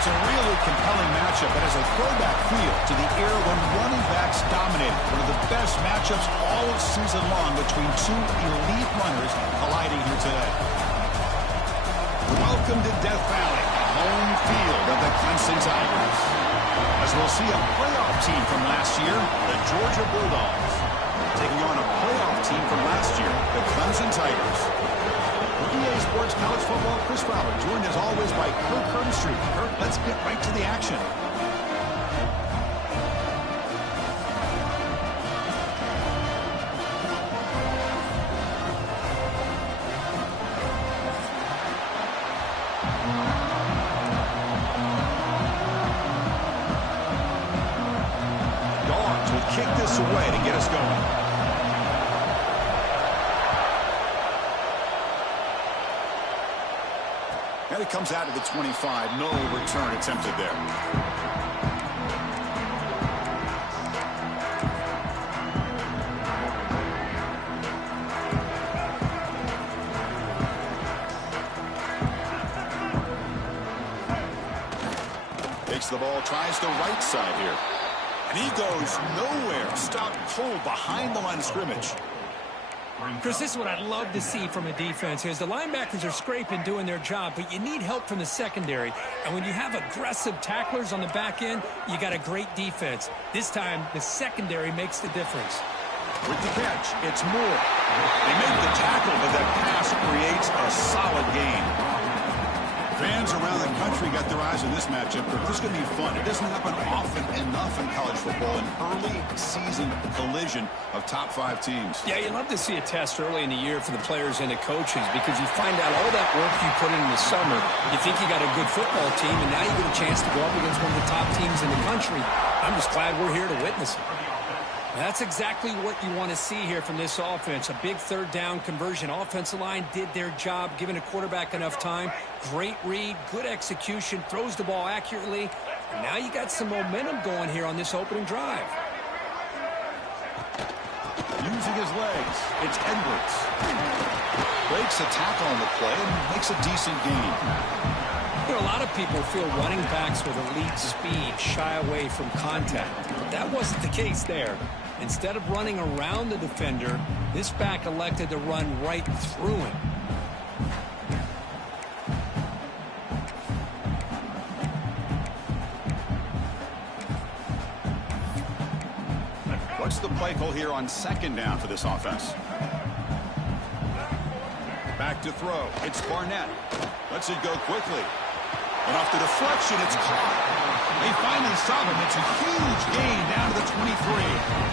It's a really compelling matchup. It has a throwback feel to the era when running backs dominated. One of the best matchups all season long between two elite runners colliding here today. Welcome to Death Valley, home field of the Clemson Tigers. As we'll see a playoff team from last year, the Georgia Bulldogs, taking on a playoff team from last year, the Clemson Tigers. For EA Sports College Football, Chris Fowler, joined as always by Kirk Herbstreit. Kirk, let's get right to the action. Dogs will kick this away to get us going. And it comes out to the 25. No return attempted there. Takes the ball, tries the right side here. And he goes nowhere. Stopped cold behind the line of scrimmage. Chris, this is what I'd love to see from a defense here. The linebackers are scraping, doing their job, but you need help from the secondary. And when you have aggressive tacklers on the back end, you got a great defense. This time, the secondary makes the difference. With the catch, it's Moore. They make the tackle, but that pass creates a solid gain. Fans around the country got their eyes on this matchup, but this is going to be fun. It doesn't happen often enough in college football, an early season collision of top 5 teams. Yeah, you love to see a test early in the year for the players and the coaches because you find out all that work you put in the summer. You think you got a good football team, and now you get a chance to go up against one of the top teams in the country. I'm just glad we're here to witness it. That's exactly what you want to see here from this offense. A big third down conversion. Offensive line did their job, giving a quarterback enough time. Great read, good execution, throws the ball accurately. And now you got some momentum going here on this opening drive. Using his legs, it's Edwards. Breaks a tackle on the play and makes a decent gain. You know, a lot of people feel running backs with elite speed shy away from contact. But that wasn't the case there. Instead of running around the defender, this back elected to run right through him. What's the play call here on second down for this offense? Back to throw. It's Barnett. Lets it go quickly. And off the deflection, it's caught. They finally stop him. It's a huge gain down to the 23.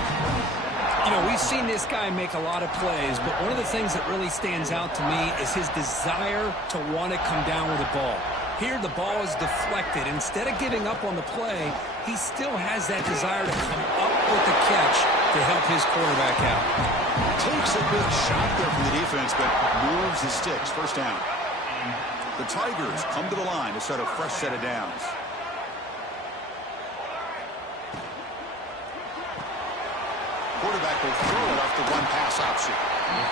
You know, we've seen this guy make a lot of plays, but one of the things that really stands out to me is his desire to want to come down with the ball. Here, the ball is deflected. Instead of giving up on the play, he still has that desire to come up with the catch to help his quarterback out. Takes a big shot there from the defense, but moves the sticks. First down. The Tigers come to the line to start a fresh set of downs. Quarterback will throw it off the run-pass option.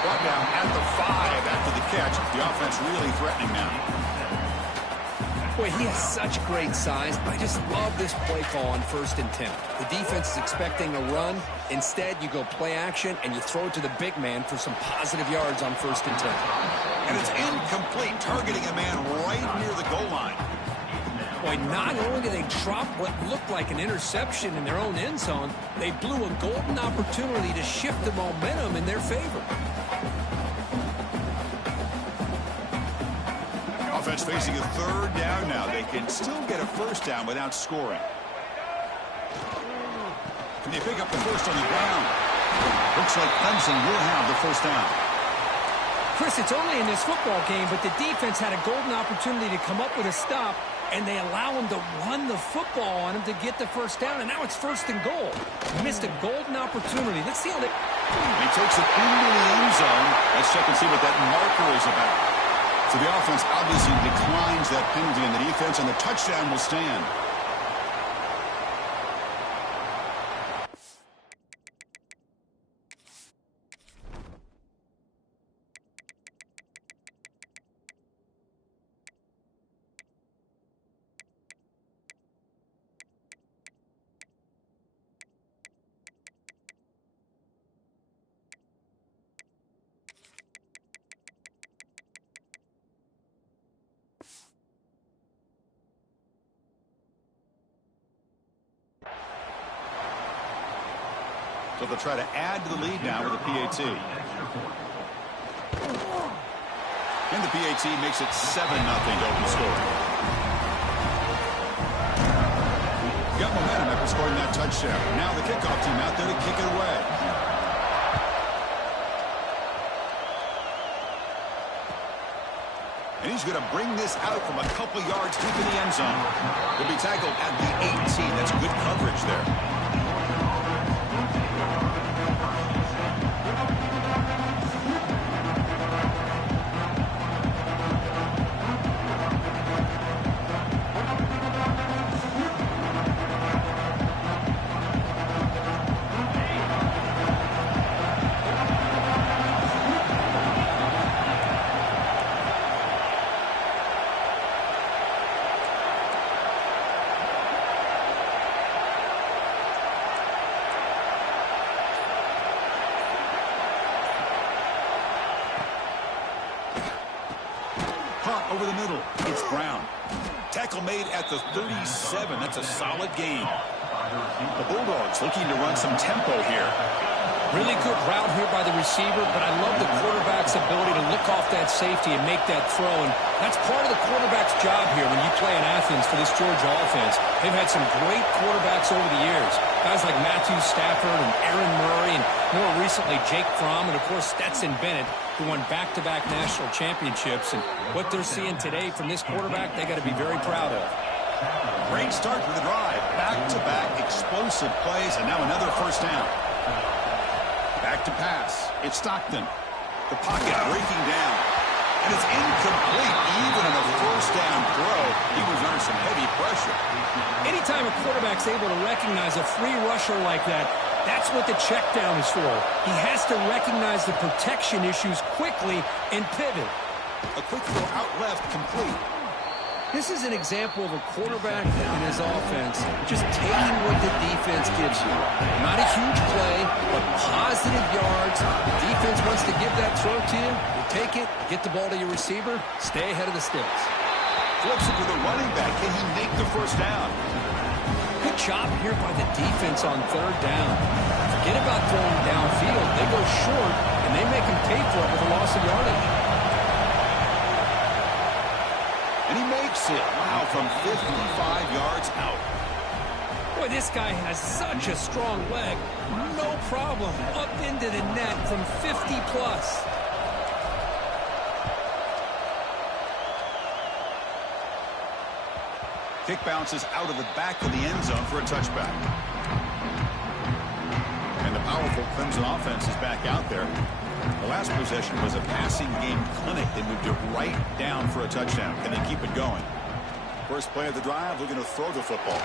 Brought down at the 5 after the catch. The offense really threatening now. Boy, he has such great size, but I just love this play call on 1st and 10. The defense is expecting a run. Instead, you go play action, and you throw it to the big man for some positive yards on 1st and 10. And it's incomplete, targeting a man right near the goal line. Boy, not only did they drop what looked like an interception in their own end zone, they blew a golden opportunity to shift the momentum in their favor. Offense facing a third down now. They can still get a first down without scoring. Can they pick up the first on the ground? Looks like Clemson will have the first down. Chris, it's only in this football game, but the defense had a golden opportunity to come up with a stop, and they allow him to run the football on him to get the first down, and now it's 1st and goal. Missed a golden opportunity. Let's see how they... He takes it into the end zone. Let's check and see what that marker is about. So the offense obviously declines that penalty in the defense, and the touchdown will stand. So they'll try to add to the lead now with a PAT. And the PAT makes it 7-0 to open score. Got momentum after scoring that touchdown. Now the kickoff team out there to kick it away. And he's going to bring this out from a couple yards deep in the end zone. He'll be tackled at the 18. That's good coverage there. Over the middle, it's Brown. Tackle made at the 37. That's a solid gain. The Bulldogs looking to run some tempo here. Really good route here by the receiver, but I love the quarterback's ability to look off that safety and make that throw. And that's part of the quarterback's job here when you play in Athens for this Georgia offense. They've had some great quarterbacks over the years. Guys like Matthew Stafford and Aaron Murray, and more recently Jake Fromm, and of course Stetson Bennett, who won back-to-back national championships. And what they're seeing today from this quarterback, they got to be very proud of. Great start to the drive. Back-to-back explosive plays, and now another first down. Back to pass. It's Stockton. The pocket breaking down. And it's incomplete. Even on a first down throw, he was under some heavy pressure. Anytime a quarterback's able to recognize a free rusher like that, that's what the check down is for. He has to recognize the protection issues quickly and pivot. A quick throw out left, complete. This is an example of a quarterback and his offense just taking what the defense gives you. Not a huge play, but positive yards. The defense wants to give that throw to you. You take it, get the ball to your receiver, stay ahead of the sticks. Flips it to the running back. Can he make the first down? Good job here by the defense on third down. Forget about throwing downfield. They go short, and they make him pay for it with a loss of yardage. And he makes it. Wow, from 55 yards out. Boy, this guy has such a strong leg. No problem. Up into the net from 50-plus. Kick bounces out of the back of the end zone for a touchback. And the powerful Clemson offense is back out there. The last possession was a passing game clinic. They moved it right down for a touchdown. Can they keep it going? First play of the drive, looking to throw the football.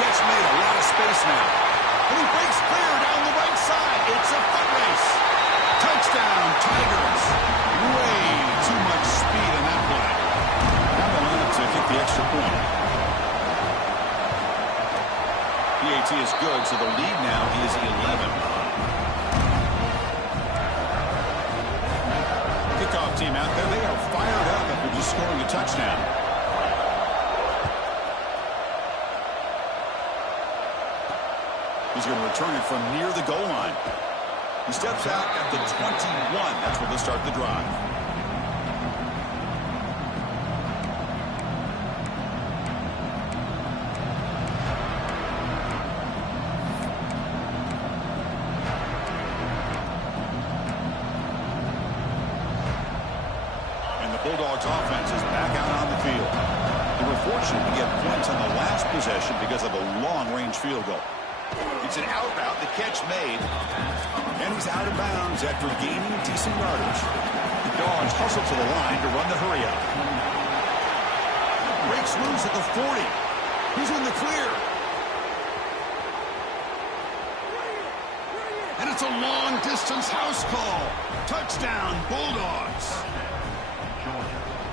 Catch made, a lot of space now. And he breaks clear down the right side. It's a foot race. Touchdown, Tigers. Way too much speed in that play. Now the line up to kick the extra point. PAT is good, so the lead now is 11. Kickoff team out there, they are fired up after just scoring a touchdown. He's going to return it from near the goal line. He steps out at the 21. That's where they'll start the drive. Bulldogs offense is back out on the field. They were fortunate to get points on the last possession because of a long-range field goal. It's an out route, the catch made, and he's out of bounds after gaining decent yardage. The Dogs hustle to the line to run the hurry up. Breaks loose at the 40. He's in the clear. And it's a long-distance house call. Touchdown, Bulldogs.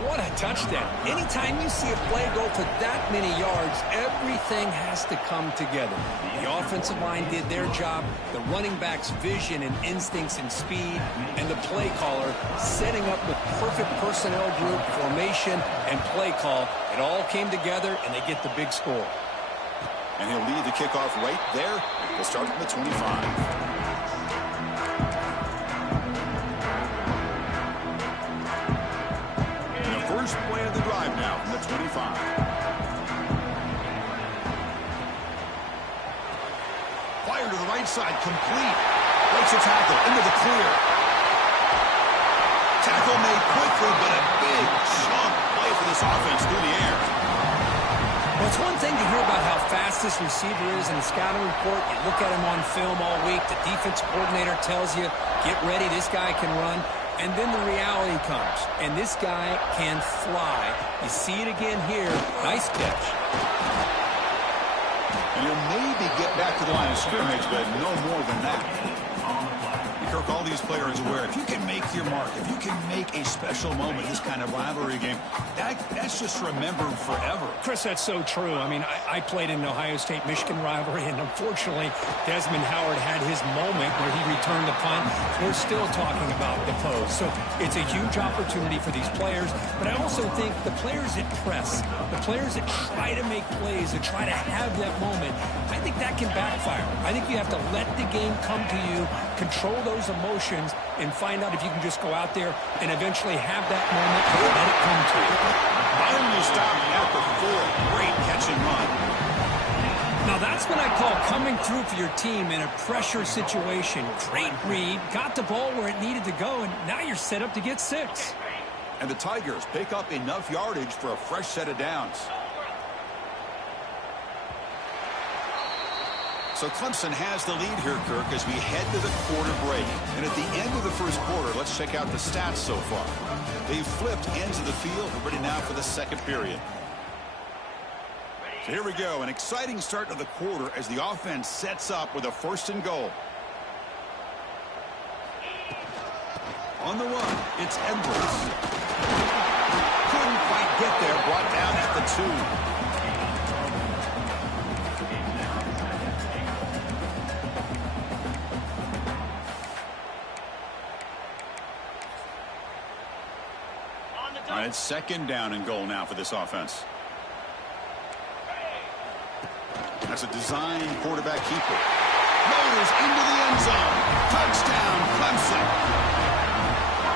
What a touchdown. Anytime you see a play go for that many yards, everything has to come together. The offensive line did their job, the running back's vision and instincts and speed, and the play caller setting up the perfect personnel group, formation, and play call. It all came together, and they get the big score. And he'll lead the kickoff right there. We'll start from the 25. First play of the drive now from the 25. Fire to the right side, complete. Breaks a tackle, into the clear. Tackle made quickly, but a big chunk play for this offense through the air. Well, it's one thing to hear about how fast this receiver is in the scouting report. You look at him on film all week. The defense coordinator tells you, get ready, this guy can run. And then the reality comes, and this guy can fly. You see it again here. Nice catch. And he'll maybe get back to the line of scrimmage, but no more than that. Kirk, all these players aware, if you can make your mark, if you can make a special moment, this kind of rivalry game, that's just remembered forever. Chris, that's so true. I mean, I played in the Ohio State-Michigan rivalry, and unfortunately, Desmond Howard had his moment where he returned the punt. We're still talking about the pose. So it's a huge opportunity for these players, but I also think the players that press, the players that try to make plays, that try to have that moment, I think that can backfire. I think you have to let the game come to you, control those emotions, and find out if you can just go out there and eventually have that moment and let it come to you. Finally stopped at the 4. Great catch and run. Now that's what I call coming through for your team in a pressure situation. Great read, got the ball where it needed to go, and now you're set up to get 6. And the Tigers pick up enough yardage for a fresh set of downs. So Clemson has the lead here, Kirk, as we head to the quarter break. And at the end of the first quarter, let's check out the stats so far. They've flipped ends of the field. We're ready now for the second period. So here we go. An exciting start to the quarter as the offense sets up with a 1st and goal. On the run, it's Edwards. Couldn't quite get there. Brought down at the 2. All right, 2nd down and goal now for this offense. That's a design quarterback keeper. Motors into the end zone. Touchdown, Clemson.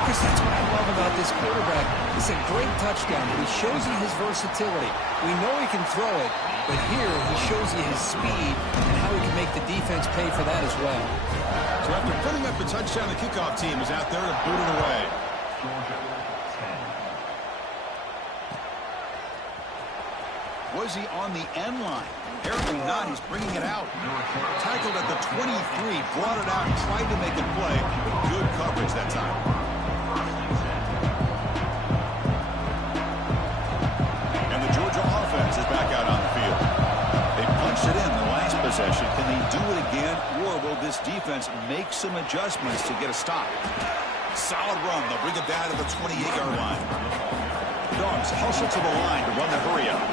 Chris, that's what I love about this quarterback. It's a great touchdown, but he shows you his versatility. We know he can throw it, but here he shows you his speed and how he can make the defense pay for that as well. So after putting up the touchdown, the kickoff team is out there to boot it away. Was he on the end line? Apparently not. He's bringing it out. Tackled at the 23, brought it out, tried to make a play, but good coverage that time. And the Georgia offense is back out on the field. They punched it in the last possession. Can they do it again, or will this defense make some adjustments to get a stop? Solid run. They'll bring it down to the 28-yard line. Dogs hustle to the line to run the hurry-up.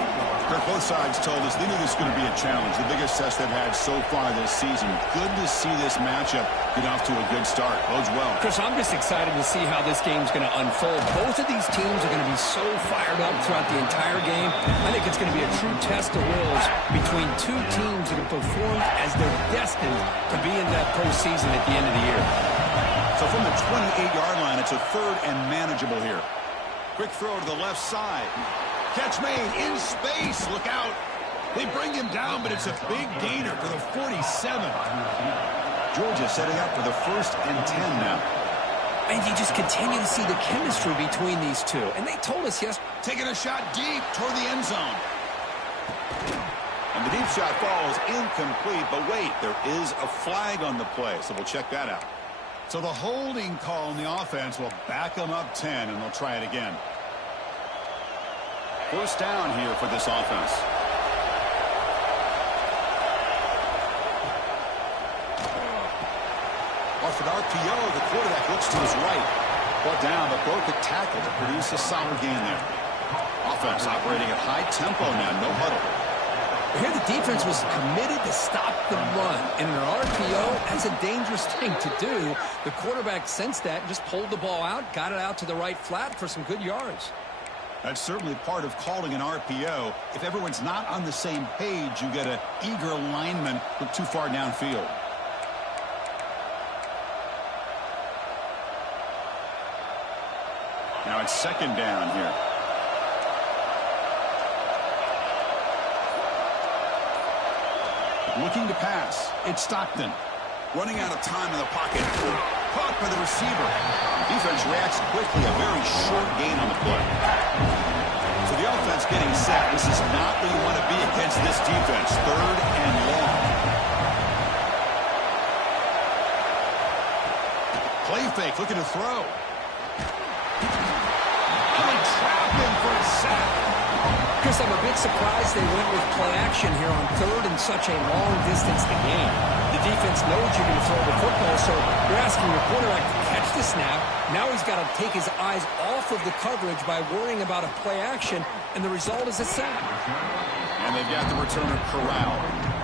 Both sides told us they knew this was going to be a challenge, the biggest test they've had so far this season. Good to see this matchup get off to a good start. Bodes well. Chris, I'm just excited to see how this game's going to unfold. Both of these teams are going to be so fired up throughout the entire game. I think it's going to be a true test of wills between two teams that have performed as they're destined to be in that postseason at the end of the year. So from the 28-yard line, it's a 3rd and manageable here. Quick throw to the left side. Catch made in space. Look out. They bring him down, but it's a big gainer for the 47. Georgia setting up for the 1st and 10 now. And you just continue to see the chemistry between these two. And they told us yesterday. Taking a shot deep toward the end zone. And the deep shot falls incomplete. But wait, there is a flag on the play, so we'll check that out. So the holding call on the offense will back them up 10, and they'll try it again. 1st down here for this offense. Off an RPO, the quarterback looks to his right. Brought down, but broke the tackle to produce a solid gain there. Offense operating at high tempo now, no huddle. Here the defense was committed to stop the run. In an RPO, that's a dangerous thing to do. The quarterback sensed that and just pulled the ball out, got it out to the right flat for some good yards. That's certainly part of calling an RPO. If everyone's not on the same page, you get an eager lineman look too far downfield. Now it's second down here. Looking to pass. It's Stockton. Running out of time in the pocket. Caught by the receiver. Defense reacts quickly. A very short gain on the play. So the offense getting set. This is not where you want to be against this defense. Third and long. Play fake. Looking to throw. And they trap him for a sack. Chris, I'm a bit surprised they went with play action here on third and such a long distance to gain. The defense knows you're going to throw the football, so you're asking your quarterback to catch the snap. Now he's got to take his eyes off of the coverage by worrying about a play action, and the result is a sack. And they've got the returner corralled.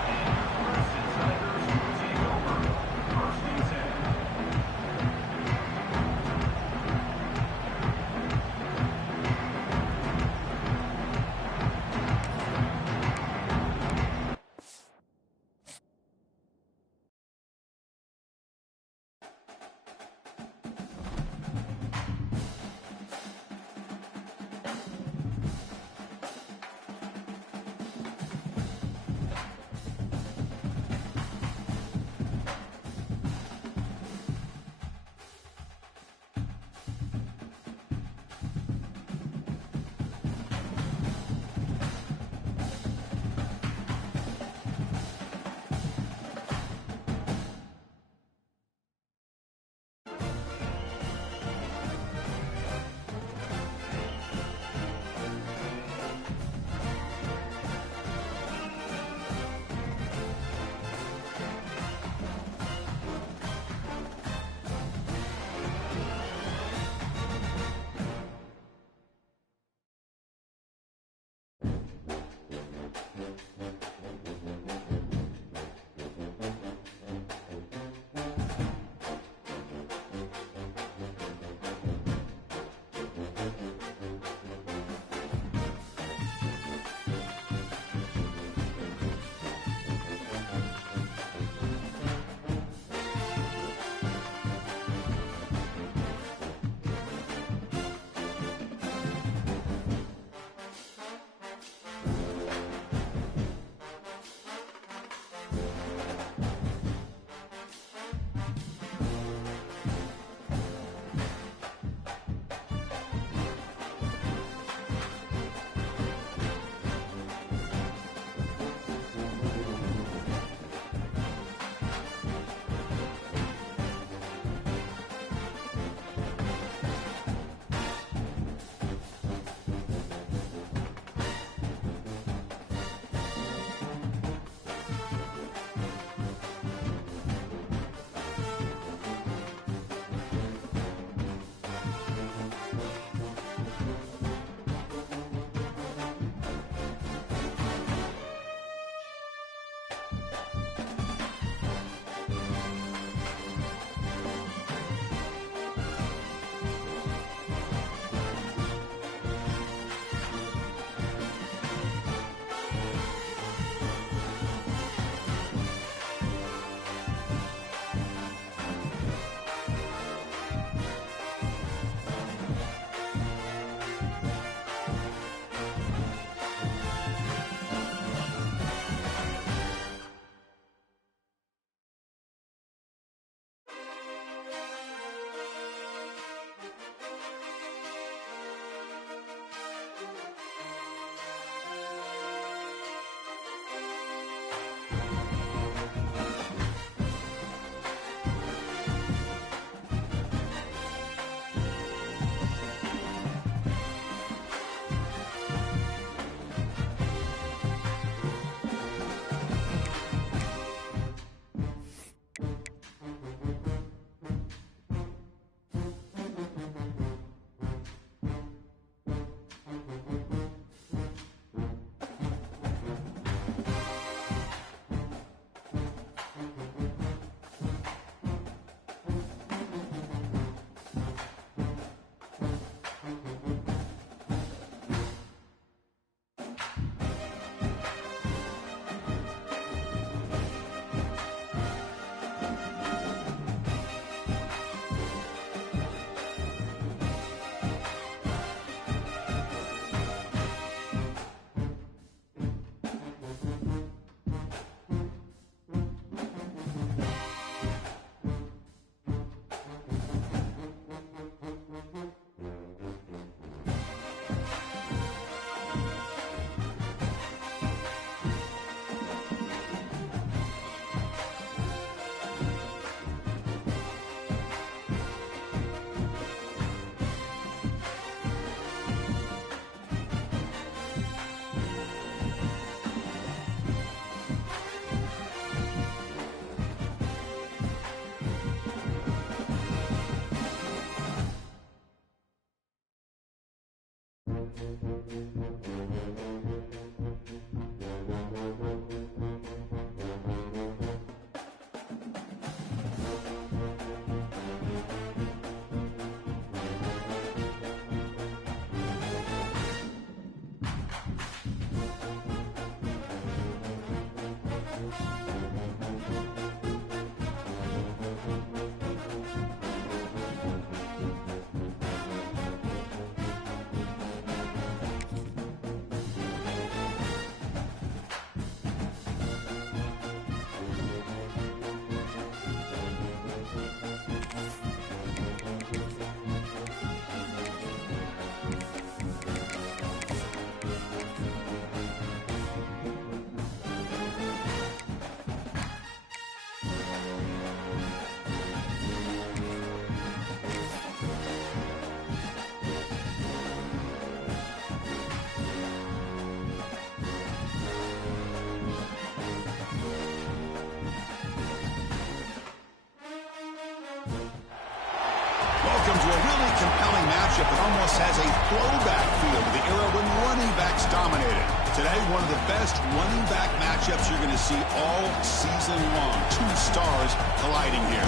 really compelling matchup that almost has a throwback feel to the era when running backs dominated. Today, one of the best running back matchups you're going to see all season long. Two stars colliding here.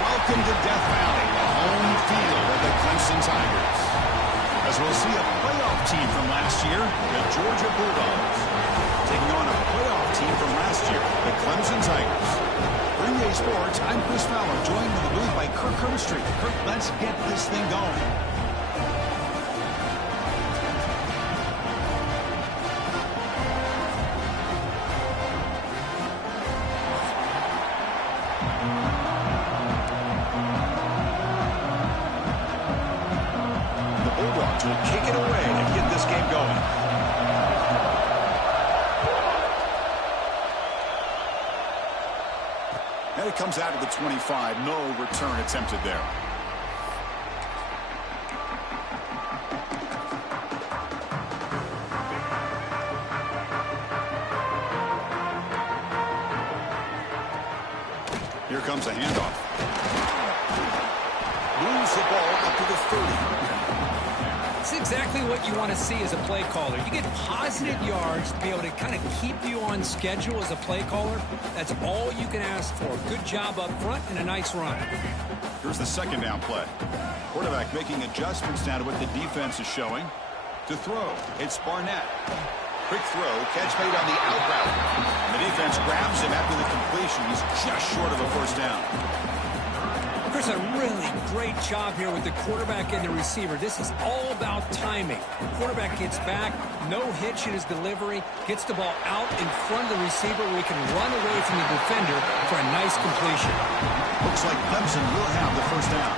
Welcome to Death Valley, the home field of the Clemson Tigers. As we'll see a playoff team from last year, the Georgia Bulldogs, taking on a playoff team from last year, the Clemson Tigers. For EA Sports, I'm Chris Fowler, joined in the booth by Kirk Herbstreit. Kirk, let's get this thing going. The Bulldogs will kick it away and get this game going. And it comes out of the 25. No return attempted there. Here comes a handoff. Moves the ball up to the 30. It's exactly what you want to see as a play caller. You get positive yards to be able to kind of keep you on schedule as a play caller. That's all you can ask for. Good job up front and a nice run. Here's the second down play. Quarterback making adjustments now to what the defense is showing. To throw, it's Barnett. Quick throw, catch made on the out route. The defense grabs him after the completion. He's just short of a first down. There's a really great job here with the quarterback and the receiver. This is all about timing. Quarterback gets back, no hitch in his delivery, gets the ball out in front of the receiver where he can run away from the defender for a nice completion. Looks like Clemson will have the first down.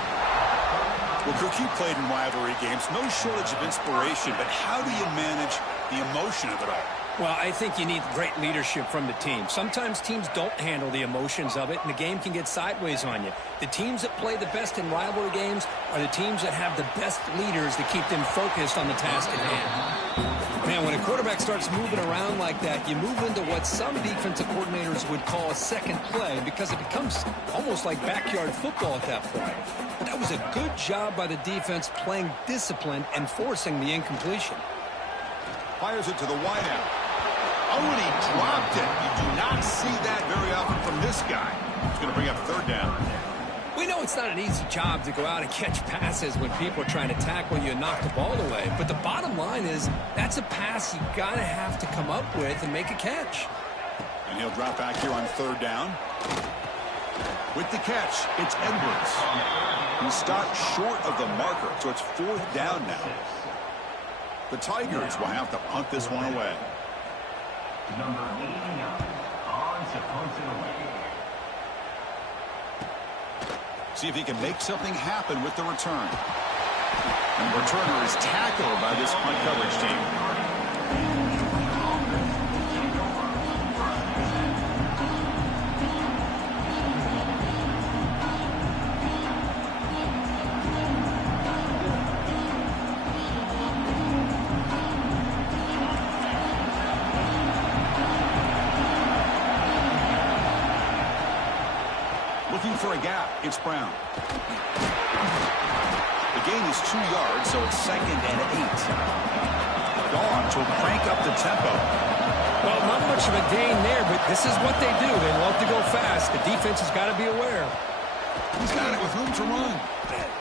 Well, Kirk, you played in rivalry games. No shortage of inspiration, but how do you manage the emotion of it all? Well, I think you need great leadership from the team. Sometimes teams don't handle the emotions of it, and the game can get sideways on you. The teams that play the best in rivalry games are the teams that have the best leaders to keep them focused on the task at hand. Man, when a quarterback starts moving around like that, you move into what some defensive coordinators would call a second play because it becomes almost like backyard football at that point. But that was a good job by the defense playing discipline and forcing the incompletion. Fires it to the wideout. Oh, and he dropped it. You do not see that very often from this guy. He's going to bring up third down. We know it's not an easy job to go out and catch passes when people are trying to tackle you and knock the ball away. But the bottom line is that's a pass you got to have to come up with and make a catch. And he'll drop back here on third down. With the catch, it's Edwards. He stopped short of the marker, so it's fourth down now. The Tigers will have to punt this one away. Number 89 on to punt it away. See if he can make something happen with the return. And the returner is tackled by this punt coverage team. Looking for a gap, it's Brown. The gain is 2 yards, so it's 2nd and 8. Dogs will crank up the tempo. Well, not much of a gain there, but this is what they do. They love to go fast. The defense has got to be aware. He's got it with room to run.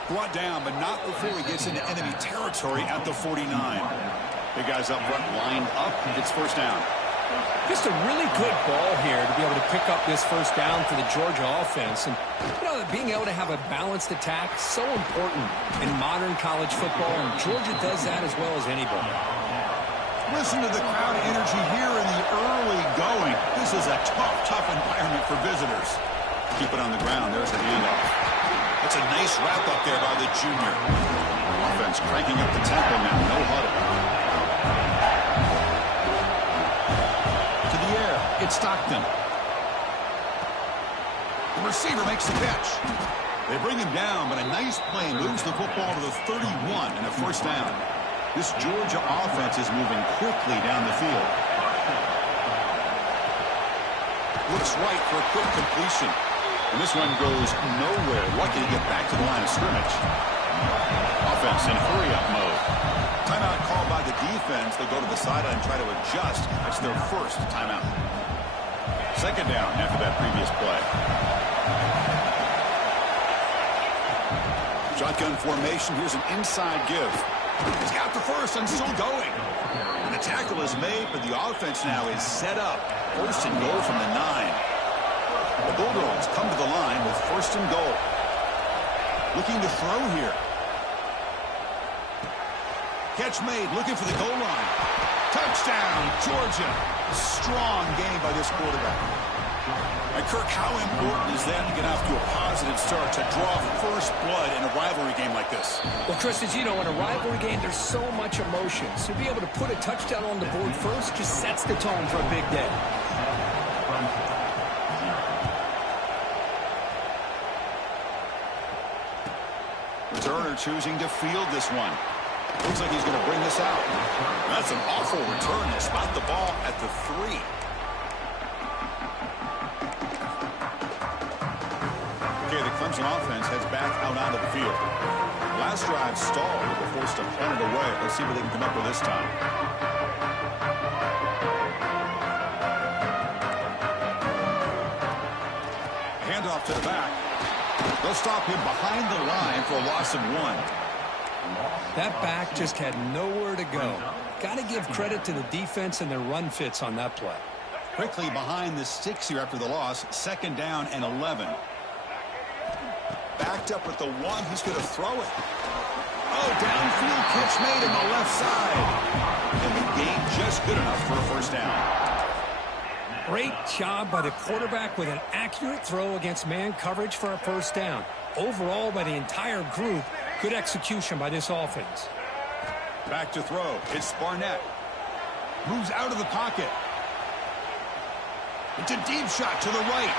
Brought down, but not before he gets into enemy territory at the 49. The guys up front lined up. It's first down. Just a really good ball here to be able to pick up this first down for the Georgia offense. And, you know, being able to have a balanced attack is so important in modern college football, and Georgia does that as well as anybody. Listen to the crowd energy here in the early going. This is a tough environment for visitors. Keep it on the ground. There's the handoff. That's a nice wrap up there by the junior. Offense cranking up the tempo now. No huddle. To the air. It's Stockton. The receiver makes the catch. They bring him down, but a nice play moves the football to the 31 and a first down. This Georgia offense is moving quickly down the field. Looks right for a quick completion. And this one goes nowhere. Lucky to get back to the line of scrimmage. Offense in hurry-up mode. Timeout called by the defense. They go to the sideline and try to adjust. That's their first timeout. Second down after that previous play. Shotgun formation. Here's an inside give. He's got the first and still going. And the tackle is made, but the offense now is set up. First and goal from the 9. The Bulldogs come to the line with first and goal. Looking to throw here. Catch made, looking for the goal line. Touchdown, Georgia. Strong game by this quarterback. And Kirk, how important is that to get off to a positive start, to draw first blood in a rivalry game like this? Well, Chris, as you know, in a rivalry game, there's so much emotion. So to be able to put a touchdown on the board first just sets the tone for a big day. Returner choosing to field this one. Looks like he's going to bring this out. That's an awful return. He'll spot the ball at the 3. Okay, the Clemson offense heads back out onto the field. Last drive stalled. They were forced to punt it away. Let's see what they can come up with this time. Handoff to the back. They'll stop him behind the line for a loss of 1. That back just had nowhere to go. Got to give credit to the defense and their run fits on that play. Quickly behind the sticks here after the loss. Second down and 11. Backed up at the 1. He's going to throw it. Oh, downfield catch made on the left side. And the gain just good enough for a first down. Great job by the quarterback with an accurate throw against man coverage for a first down. Overall, by the entire group, good execution by this offense. Back to throw. It's Barnett. Moves out of the pocket. It's a deep shot to the right.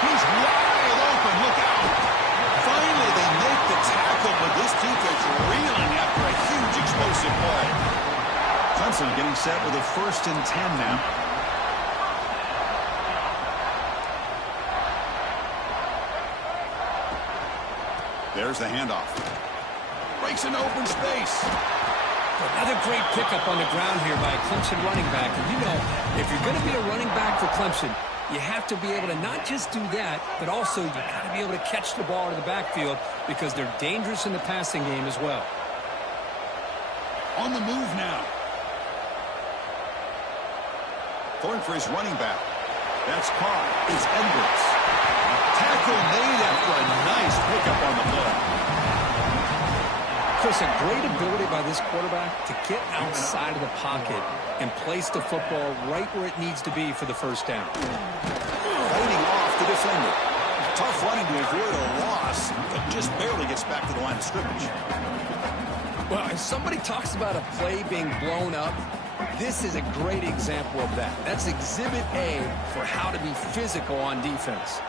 He's wide open. Look out. Finally, they make the tackle, but this defense reeling after a huge explosive play. Clemson getting set with a first and 10 now. There's the handoff. Breaks into open space. Another great pickup on the ground here by a Clemson running back. And you know, if you're going to be a running back for Clemson, you have to be able to not just do that, but also you got to be able to catch the ball in the backfield because they're dangerous in the passing game as well. On the move now. Throwing for his running back. That's caught. It's Edwards. Tackle made after a nice pickup on the play. Chris, a great ability by this quarterback to get outside of the pocket and place the football right where it needs to be for the first down. Fighting off the defender. Tough running to avoid a loss, but just barely gets back to the line of scrimmage. Well, if somebody talks about a play being blown up, this is a great example of that. That's exhibit A for how to be physical on defense.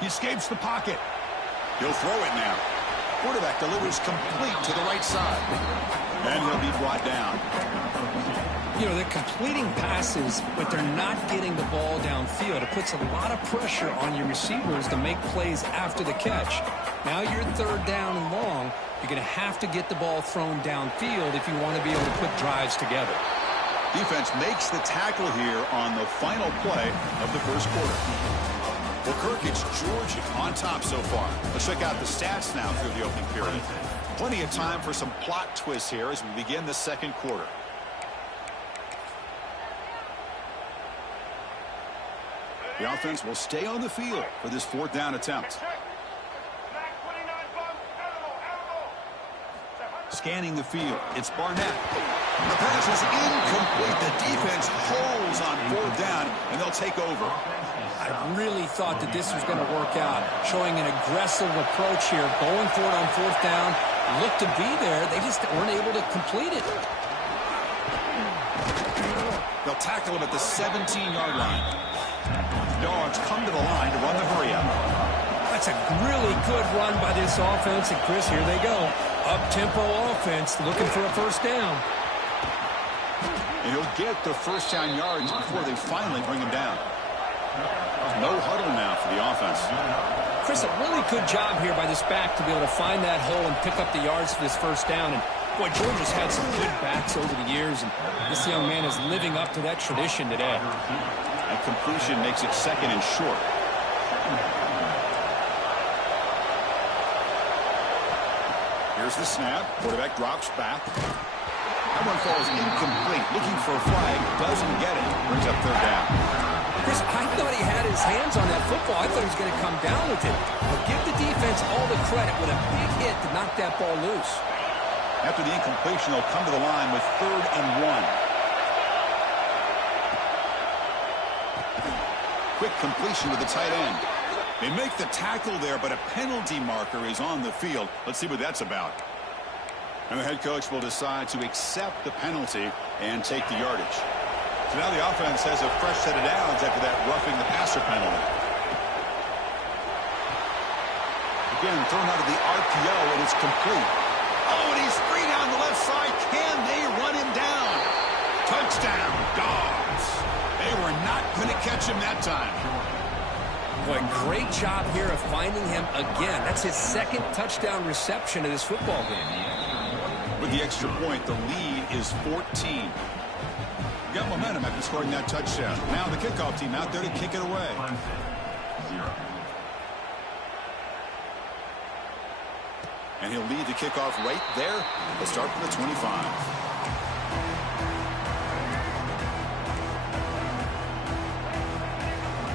He escapes the pocket. He'll throw it now. Quarterback delivers complete to the right side. And he'll be brought down. You know, they're completing passes, but they're not getting the ball downfield. It puts a lot of pressure on your receivers to make plays after the catch. Now you're third down and long. You're going to have to get the ball thrown downfield if you want to be able to put drives together. Defense makes the tackle here on the final play of the first quarter. Well, Kirk, it's Georgia on top so far. Let's check out the stats now through the opening period. Plenty of time for some plot twists here as we begin the second quarter. The offense will stay on the field for this fourth down attempt. Scanning the field, it's Barnett. The pass is incomplete. The defense holds on fourth down, and they'll take over. I really thought that this was going to work out, showing an aggressive approach here, going for it on fourth down. Looked to be there. They just weren't able to complete it. They'll tackle him at the 17-yard line. Dogs come to the line to run the hurry-up. That's a really good run by this offense. And, Chris, here they go. Up-tempo offense looking for a first down. And he'll get the first down yards before they finally bring him down. No huddle now for the offense. Chris, a really good job here by this back to be able to find that hole and pick up the yards for this first down. And boy, Georgia's had some good backs over the years, and this young man is living up to that tradition today. And completion makes it second and short. Here's the snap. Quarterback drops back. That one falls incomplete. Looking for a flag. Doesn't get it. Brings up third down. Chris, I thought he had his hands on that football. I thought he was going to come down with it. But give the defense all the credit with a big hit to knock that ball loose. After the incompletion, they'll come to the line with 3rd and 1. Quick completion to the tight end. They make the tackle there, but a penalty marker is on the field. Let's see what that's about. And the head coach will decide to accept the penalty and take the yardage. So now the offense has a fresh set of downs after that roughing the passer penalty. Again, thrown out of the RPO, and it's complete. Oh, and he's free down the left side. Can they run him down? Touchdown, Dogs. They were not going to catch him that time. Boy, great job here of finding him again. That's his 2nd touchdown reception of this football game. With the extra point, the lead is 14. Got momentum after scoring that touchdown. Now the kickoff team out there to kick it away. And he'll lead the kickoff right there. Let's start from the 25.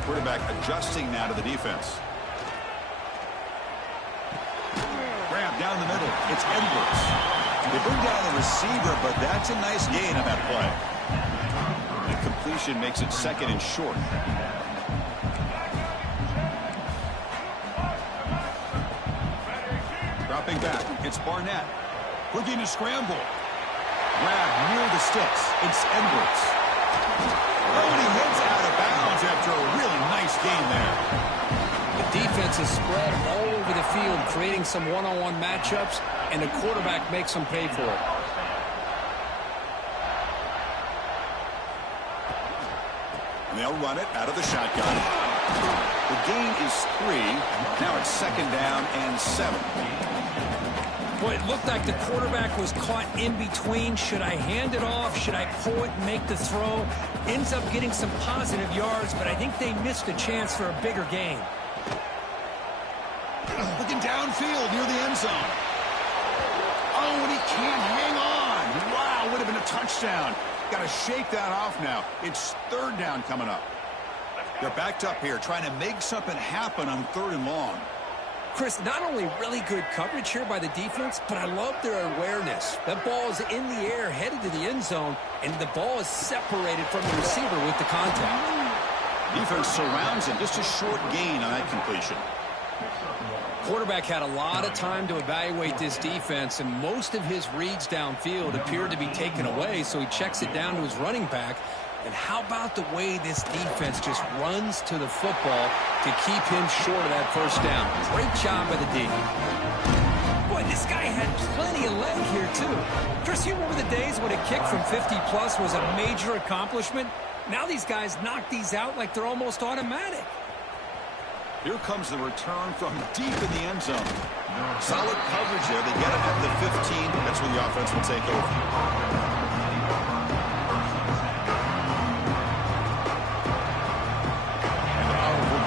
Quarterback adjusting now to the defense. Grab down the middle. It's Edwards. They bring down the receiver, but that's a nice gain on that play. The completion makes it 2nd and short. Dropping back, it's Barnett. Looking to scramble. Grab near the sticks. It's Edwards. Oh, and he hits out of bounds after a really nice gain there. The defense is spread all over the field, creating some one-on-one matchups, and the quarterback makes them pay for it. And they'll run it out of the shotgun. The gain is 3. Now it's 2nd down and 7. Boy, it looked like the quarterback was caught in between. Should I hand it off? Should I pull it and make the throw? Ends up getting some positive yards, but I think they missed a chance for a bigger gain. Looking downfield near the end zone. Oh, and he can't hang on. Wow, would have been a touchdown. Got to shake that off now. It's 3rd down coming up. They're backed up here trying to make something happen on 3rd and long. Chris, not only really good coverage here by the defense, but I love their awareness. That ball is in the air, headed to the end zone, and the ball is separated from the receiver with the contact. Defense surrounds him. Just a short gain on that completion. Quarterback had a lot of time to evaluate this defense, and most of his reads downfield appeared to be taken away, so he checks it down to his running back. And how about the way this defense just runs to the football to keep him short of that first down? Great job by the D. Boy, this guy had plenty of leg here, too. Chris, you remember the days when a kick from 50-plus was a major accomplishment? Now these guys knock these out like they're almost automatic. Here comes the return from deep in the end zone. Solid coverage there. They get it at the 15. That's where the offense will take over.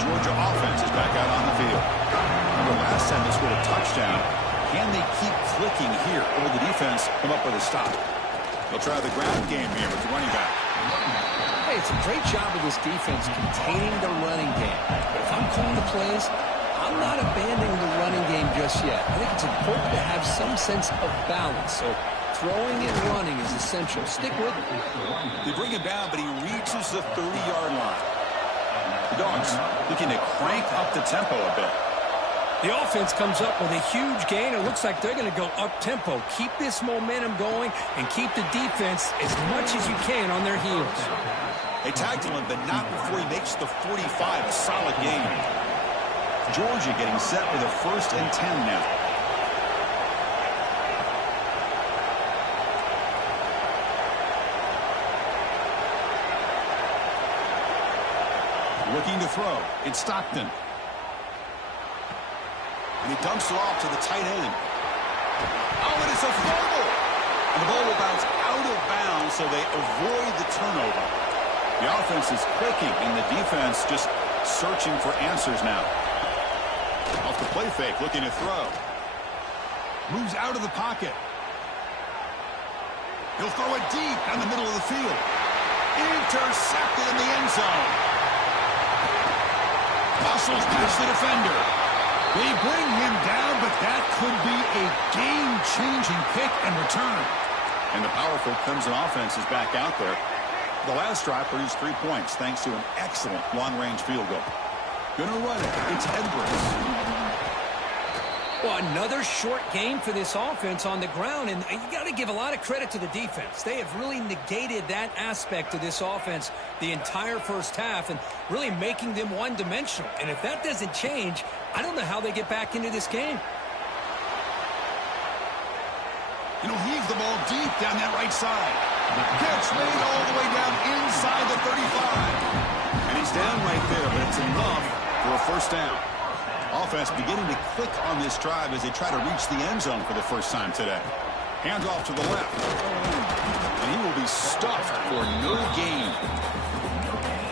Georgia offense is back out on the field. Remember last time they scored a touchdown. Can they keep clicking here, or will the defense come up with a stop? They'll try the ground game here with the running back. Hey, it's a great job of this defense containing the running game. But if I'm calling the plays, I'm not abandoning the running game just yet. I think it's important to have some sense of balance. So throwing and running is essential. Stick with it. They bring him down, but he reaches the 30-yard line. The Dogs looking to crank up the tempo a bit. The offense comes up with a huge gain. It looks like they're going to go up-tempo. Keep this momentum going and keep the defense as much as you can on their heels. They tackle him, but not before he makes the 45. A solid gain. Georgia getting set with a 1st and 10 now. Looking to throw. It's Stockton. And he dumps it off to the tight end. Oh, and it's a fumble. And the ball will bounce out of bounds, so they avoid the turnover. The offense is clicking, and the defense just searching for answers now. Off the play fake, looking to throw. Moves out of the pocket. He'll throw it deep down the middle of the field. Intercepted in the end zone. Muscles past the defender. They bring him down, but that could be a game-changing pick and return. And the powerful Clemson offense is back out there. The last drive produced 3 points thanks to an excellent long-range field goal. Gonna run it. It's Edwards. Well, another short game for this offense on the ground, and you got to give a lot of credit to the defense. They have really negated that aspect of this offense the entire first half and really making them one-dimensional. And if that doesn't change, I don't know how they get back into this game. Heave the ball deep down that right side. Catch made all the way down inside the 35. And he's down right there, but it's enough for a first down. Offense beginning to click on this drive as they try to reach the end zone for the first time today. Hand off to the left. And he will be stuffed for no gain.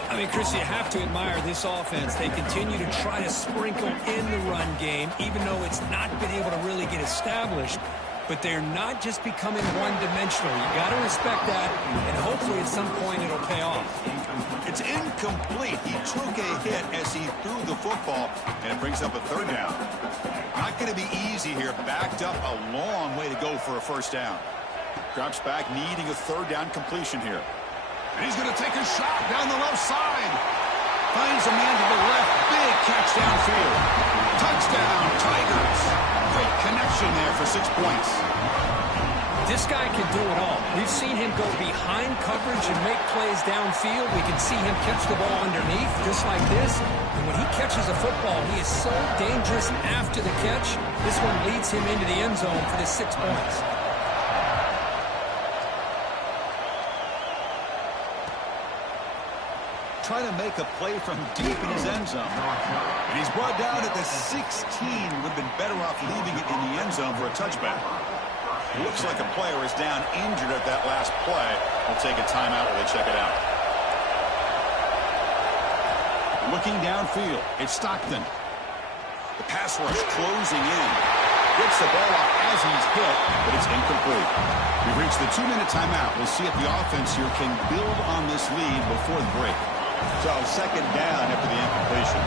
I mean, Chris, you have to admire this offense. They continue to try to sprinkle in the run game, even though it's not been able to really get established. But they're not just becoming one-dimensional. You got to respect that, and hopefully at some point it'll pay off. It's incomplete. He took a hit as he threw the football, and it brings up a third down. Not going to be easy here. Backed up a long way to go for a first down. Drops back, needing a third down completion here. And he's going to take a shot down the left side. Finds a man to the left. Big catch downfield. Touchdown, Tigers. Great connection there for 6 points. This guy can do it all. We've seen him go behind coverage and make plays downfield. We can see him catch the ball underneath, just like this. And when he catches a football, he is so dangerous after the catch. This one leads him into the end zone for the 6 points. Trying to make a play from deep in his end zone. And he's brought down at the 16. Would have been better off leaving it in the end zone for a touchback. Looks like a player is down injured at that last play. We'll take a timeout while they check it out. Looking downfield, it's Stockton. The pass rush closing in. Gets the ball off as he's hit, but it's incomplete. We've reached the 2-minute timeout. We'll see if the offense here can build on this lead before the break. So second down after the incompletion.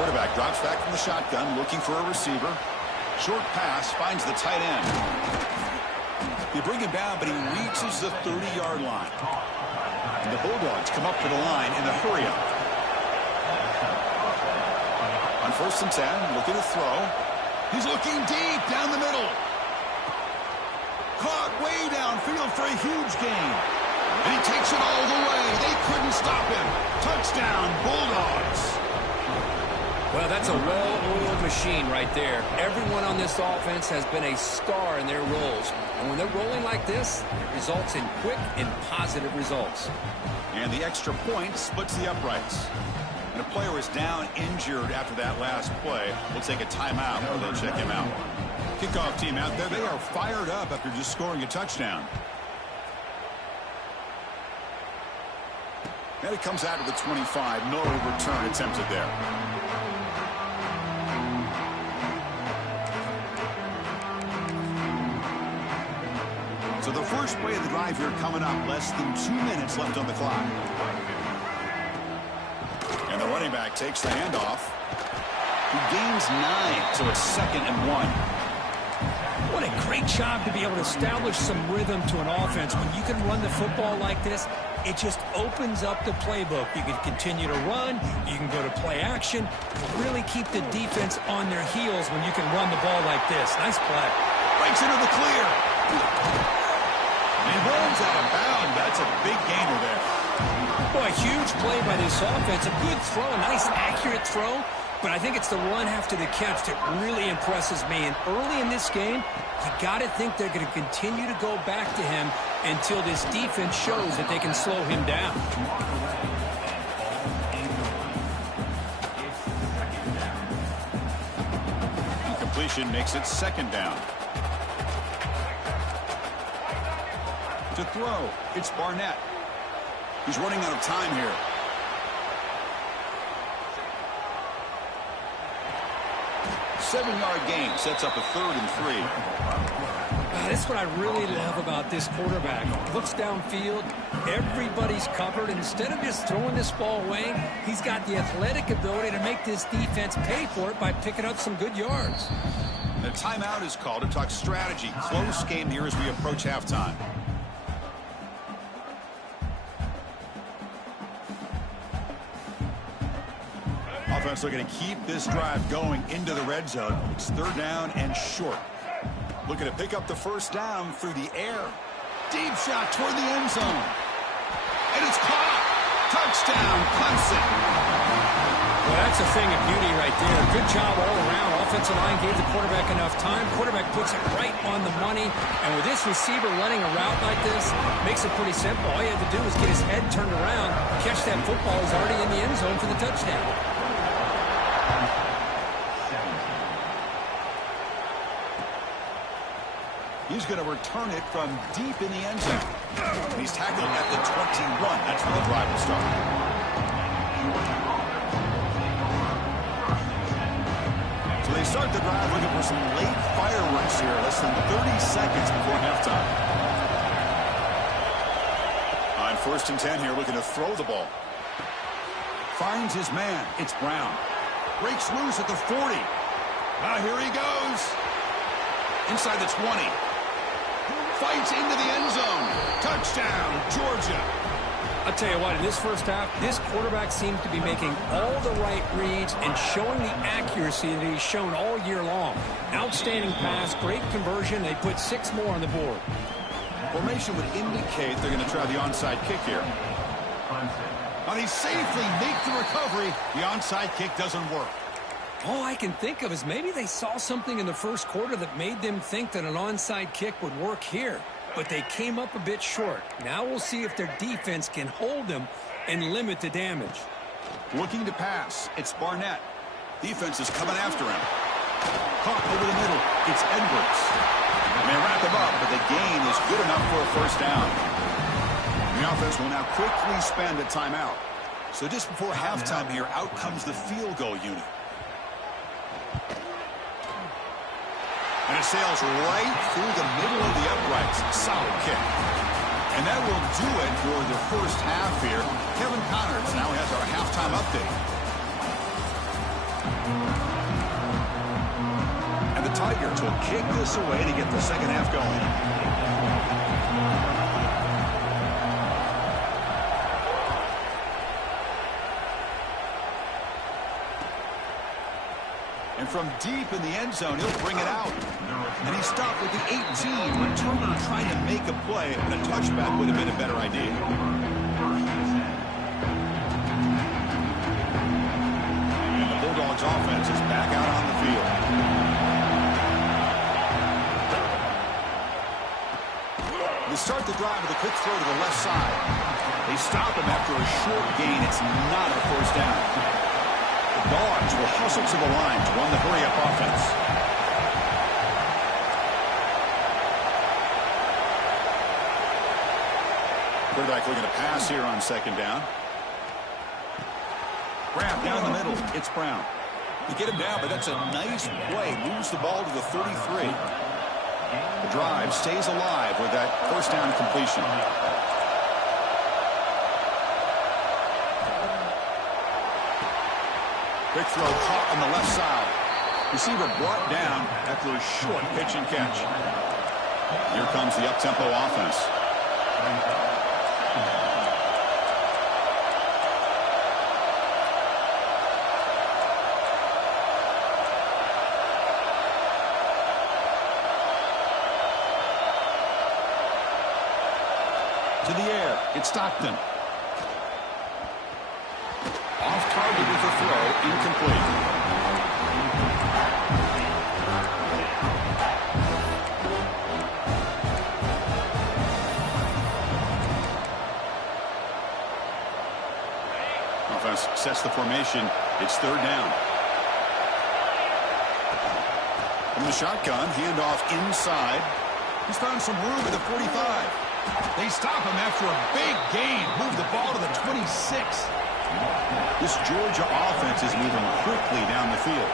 Quarterback drops back from the shotgun, looking for a receiver. Short pass finds the tight end. They bring him down, but he reaches the 30-yard line. And the Bulldogs come up to the line in a hurry-up. On 1st and 10, looking to throw. He's looking deep down the middle. Caught way downfield for a huge gain. And he takes it all the way. They couldn't stop him. Touchdown, Bulldogs. Well, that's a well-oiled machine right there. Everyone on this offense has been a star in their roles. And when they're rolling like this, it results in quick and positive results. And the extra point splits the uprights. And a player is down injured after that last play. We'll take a timeout while they check him out. Kickoff team out there. They are fired up after just scoring a touchdown. And it comes out of the 25. No return attempted there. So the first play of the drive here coming up. Less than 2 minutes left on the clock. And the running back takes the handoff. He gains 9, so it's 2nd and 1. What a great job to be able to establish some rhythm to an offense. When you can run the football like this, it just opens up the playbook. You can continue to run. You can go to play action. Really keep the defense on their heels when you can run the ball like this. Nice play. Breaks into the clear. And he runs out of bounds. That's a big gainer there. Boy, a huge play by this offense. A good throw, a nice accurate throw. But I think it's the run after the catch that really impresses me. And early in this game, you got to think they're going to continue to go back to him until this defense shows that they can slow him down. Completion makes it second down. To throw, it's Barnett. He's running out of time here. Seven-yard gain sets up a 3rd and 3. That's what I really love about this quarterback. Looks downfield, everybody's covered. Instead of just throwing this ball away, he's got the athletic ability to make this defense pay for it by picking up some good yards. The timeout is called to talk strategy. Close game here as we approach halftime. Offense looking to keep this drive going into the red zone. It's 3rd down and short. Looking to pick up the 1st down through the air. Deep shot toward the end zone. And it's caught. Touchdown, Clemson. Well, that's a thing of beauty right there. Good job all around. Offensive line gave the quarterback enough time. Quarterback puts it right on the money. And with this receiver running a route like this, makes it pretty simple. All you have to do is get his head turned around, catch that football. He's already in the end zone for the touchdown. He's going to return it from deep in the end zone. He's tackled at the 21. That's where the drive will start. So they start the drive looking for some late fireworks here. Less than 30 seconds before halftime. On 1st and 10 here, looking to throw the ball. Finds his man. It's Brown. Breaks loose at the 40. Here he goes. Inside the 20. Fights into the end zone. Touchdown, Georgia. I'll tell you what, in this first half, this quarterback seems to be making all the right reads and showing the accuracy that he's shown all year long. Outstanding pass, great conversion. They put 6 more on the board. Formation would indicate they're going to try the onside kick here. And he safely makes the recovery. The onside kick doesn't work. All I can think of is maybe they saw something in the first quarter that made them think that an onside kick would work here. But they came up a bit short. Now we'll see if their defense can hold them and limit the damage. Looking to pass. It's Barnett. Defense is coming after him. Caught over the middle. It's Edwards. They wrap him up, but the gain is good enough for a 1st down. The offense will now quickly spend a timeout. So just before halftime here, out comes the field goal unit. And it sails right through the middle of the uprights. Solid kick. And that will do it for the first half here. Kevin Connors now has our halftime update. And the Tigers will kick this away to get the second half going. And from deep in the end zone, he'll bring it out. And he stopped with the 18. Returner trying to make a play, but a touchback would have been a better idea. And the Bulldogs offense is back out on the field. They start the drive with a quick throw to the left side. They stop him after a short gain. It's not a 1st down. The Dogs will hustle to the line to run the hurry-up offense. Quarterback looking to pass here on 2nd down. Grab down the middle. It's Brown. You get him down, but that's a nice play. Moves the ball to the 33. The drive stays alive with that 1st down completion. Quick throw caught on the left side. Receiver brought down after a short pitch and catch. Here comes the up-tempo offense. To the air, it's Stockton. Off target with the throw, incomplete. offense sets the formation. It's third down. From the shotgun, handoff inside. He's found some room at the 45. They stop him after a big gain. Move the ball to the 26. This Georgia offense is moving quickly down the field.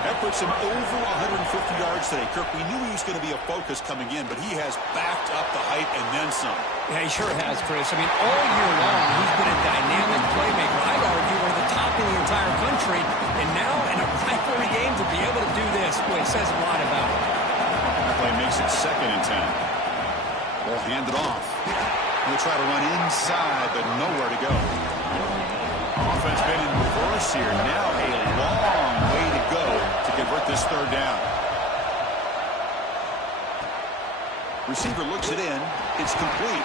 That puts him over 150 yards today. Kirk, we knew he was going to be a focus coming in, but he has backed up the height and then some. Yeah, he sure has, Chris. I mean, all year long, he's been a dynamic playmaker. I'd argue one of the top in the entire country. And now, in a rivalry game, to be able to do this, boy, it says a lot about him. That play makes it 2nd and 10. Ball handed off. He'll try to run inside, but nowhere to go. Offense been in reverse here. Now a long way to go to convert this third down. Receiver looks it in. It's complete.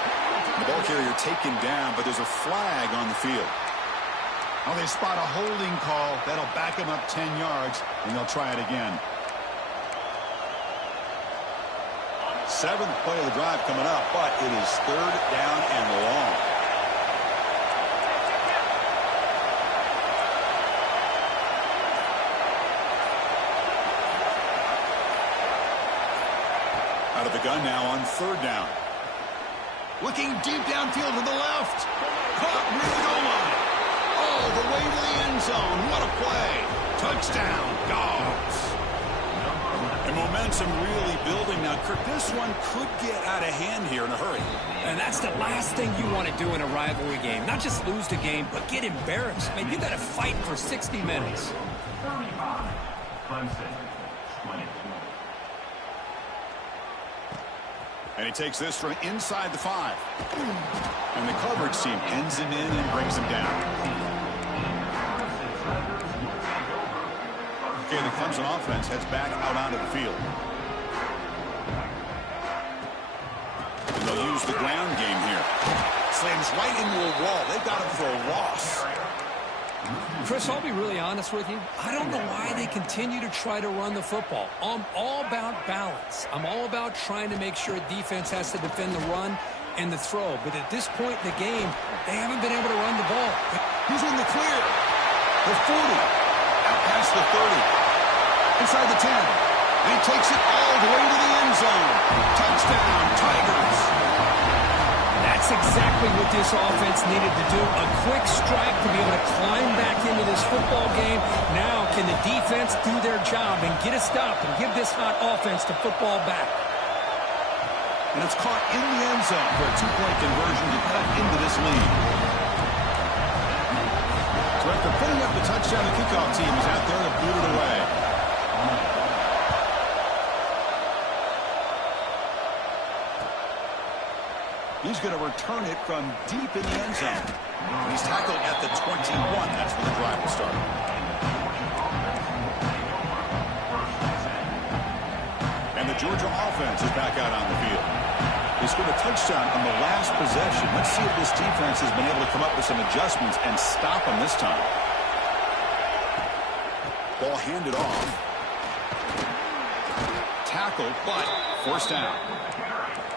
The ball carrier taken down, but there's a flag on the field. Now they spot a holding call. That'll back him up 10 yards, and they'll try it again. 7th play of the drive coming up, but it is third down and long. Out of the gun now on third down. Looking deep downfield to the left. Caught near the goal line. All the way to the end zone. What a play. Touchdown, Dogs. And momentum really building now. Kirk, this one could get out of hand here in a hurry. And that's the last thing you want to do in a rivalry game. Not just lose the game, but get embarrassed. I mean, you got to fight for 60 minutes. 35. Clemson. 22. And he takes this from inside the 5. And the coverage team ends him in and brings him down. Okay, the Clemson offense heads back out onto the field. And they'll use the ground game here. Slams right into a wall. They've got him for a loss. Chris, I'll be really honest with you. I don't know why they continue to try to run the football. I'm all about balance. I'm all about trying to make sure defense has to defend the run and the throw. But at this point in the game, they haven't been able to run the ball. He's in the clear. The 40. Out past the 30. Inside the 10. And he takes it all the way to the end zone. Touchdown, Tigers. That's exactly what this offense needed to do. A quick strike to be able to climb back into this football game. Now can the defense do their job and get a stop and give this hot offense the football back? And it's caught in the end zone for a 2-point conversion to cut into this lead. So after putting up the touchdown, the kickoff team is out there to boot it away. He's going to return it from deep in the end zone. He's tackled at the 21. That's when the drive will start. And the Georgia offense is back out on the field. They scored a touchdown on the last possession. Let's see if this defense has been able to come up with some adjustments and stop them this time. Ball handed off. Tackled, but forced down.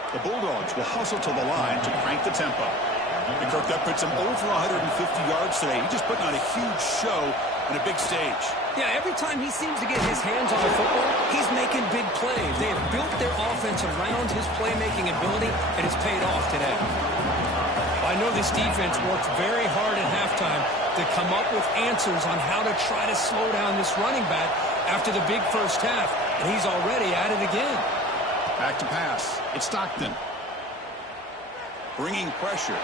The Bulldogs will hustle to the line to crank the tempo. And Kirk, that puts him over 150 yards today. He's just putting on a huge show on a big stage. Yeah, every time he seems to get his hands on the football, he's making big plays. They have built their offense around his playmaking ability, and it's paid off today. I know this defense worked very hard at halftime to come up with answers on how to try to slow down this running back after the big first half, and he's already at it again. Back to pass. It's Stockton. Bringing pressure.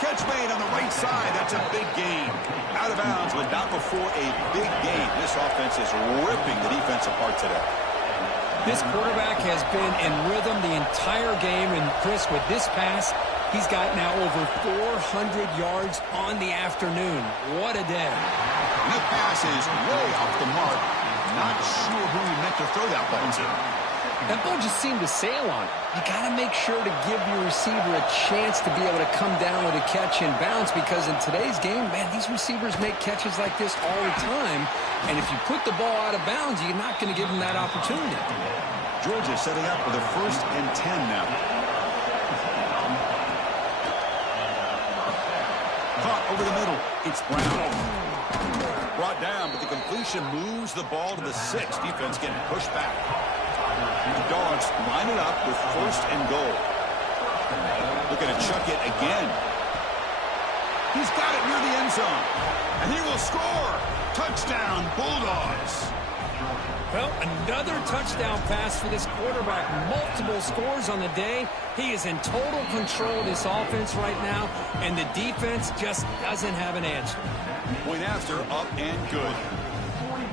Catch made on the right side. That's a big gain. Out of bounds, but not before a big gain. This offense is ripping the defense apart today. This quarterback has been in rhythm the entire game, and Chris, with this pass, he's got now over 400 yards on the afternoon. What a day. And that pass is way off the mark. Not sure who he meant to throw that ball to. That ball just seemed to sail on it. You got to make sure to give your receiver a chance to be able to come down with a catch and bounce, because in today's game, man, these receivers make catches like this all the time. And if you put the ball out of bounds, you're not going to give them that opportunity. Georgia setting up for the 1st and 10 now. It's Brown. Brought down, but the completion moves the ball to the 6. Defense getting pushed back. The Dogs line it up with 1st and goal. Looking to chuck it again. He's got it near the end zone. And he will score. Touchdown, Bulldogs. Well, another touchdown pass for this quarterback. Multiple scores on the day. He is in total control of this offense right now, and the defense just doesn't have an answer. Point after, up and good.